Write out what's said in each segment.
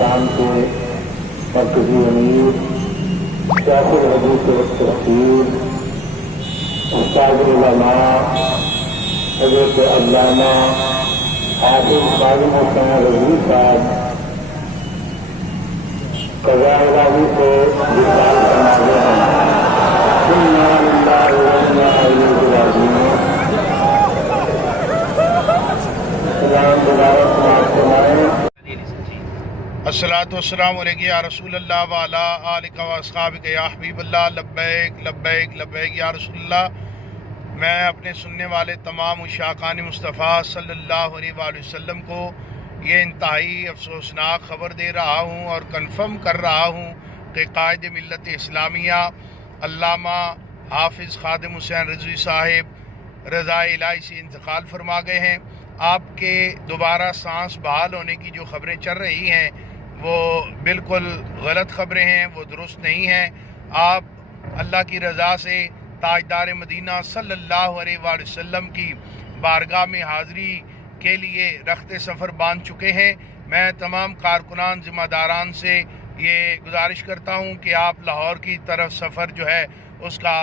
पाकिस्तान के मरकजी अमीर शाफिर हदीस व तफसीर उस्ताद उलमा हज़रत अल्लामा हाफिज़ काज़ी हुसैन रज़वी साहब क़ज़ा इलाही से विशाल फरमाते हैं। इन्ना लिल्लाहि व इन्ना इलैहि राजिऊन। सलाम दोबारा समाअत फरमाएं। अस्सलातु वस्सलामु अलैका या रसूल अल्लाह व अला आलिका व अस्हाबिका या हबीब अल्लाह। लब्बैक लब्बैक लब्बैक या रसूल अल्लाह। मैं अपने सुनने वाले तमाम उशाकान मुस्तफ़ा सल्लल्लाहु अलैहि वसल्लम को ये इंतहाई अफसोसनाक ख़बर दे रहा हूँ और कन्फर्म कर रहा हूँ कि कायद मिल्लत इस्लामिया अल्लामा हाफिज़ ख़ादिम हुसैन रज़वी साहिब रज़ा इलाही से इंतकाल फरमा गए हैं। आपके दोबारा सांस बहाल होने की जो ख़बरें चल रही हैं वो बिल्कुल गलत ख़बरें हैं, वो दुरुस्त नहीं हैं। आप अल्लाह की रज़ा से ताजदार मदीना सल्लल्लाहु अलैहि वसल्लम की बारगाह में हाज़िरी के लिए रखते सफ़र बांध चुके हैं। मैं तमाम कारकुनान ज़िम्मेदारान से ये गुजारिश करता हूँ कि आप लाहौर की तरफ सफ़र जो है उसका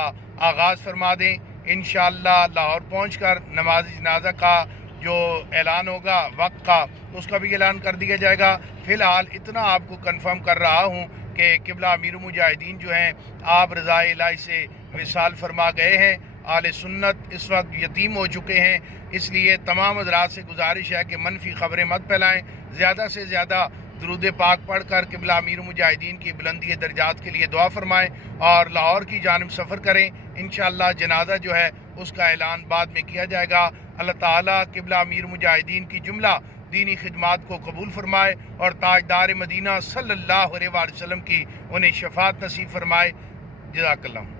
आगाज़ फरमा दें। इंशाअल्लाह लाहौर पहुँचकर नमाज जनाजा का जो ऐलान होगा वक्त का उसका भी ऐलान कर दिया जाएगा। फ़िलहाल इतना आपको कंफर्म कर रहा हूँ कि क़िबला अमीर मुजाहिदीन जो हैं आप रज़ा इलाही से विसाल फरमा गए हैं। आले सुन्नत इस वक्त यतीम हो चुके हैं, इसलिए तमाम हज़रात से गुजारिश है कि मनफी ख़बरें मत फैलाएँ। ज़्यादा से ज़्यादा दुरूद पाक पढ़ कर क़िबला अमीर मुजाहिदीन की बुलंदी दर्जात के लिए दुआ फरमाएँ और लाहौर की जानिब सफ़र करें। इंशाअल्लाह जनाजा जो है उसका ऐलान बाद में किया जाएगा। अल्लाह ताला क़िबला अमीर मुजाहिदीन की जुमला दीनी खिदमात को कबूल फरमाए और ताजदार मदीना सल्लल्लाहु अलैहि वसल्लम की उन्हें शफ़ाअत नसीब फरमाए। जज़ाकल्लाह।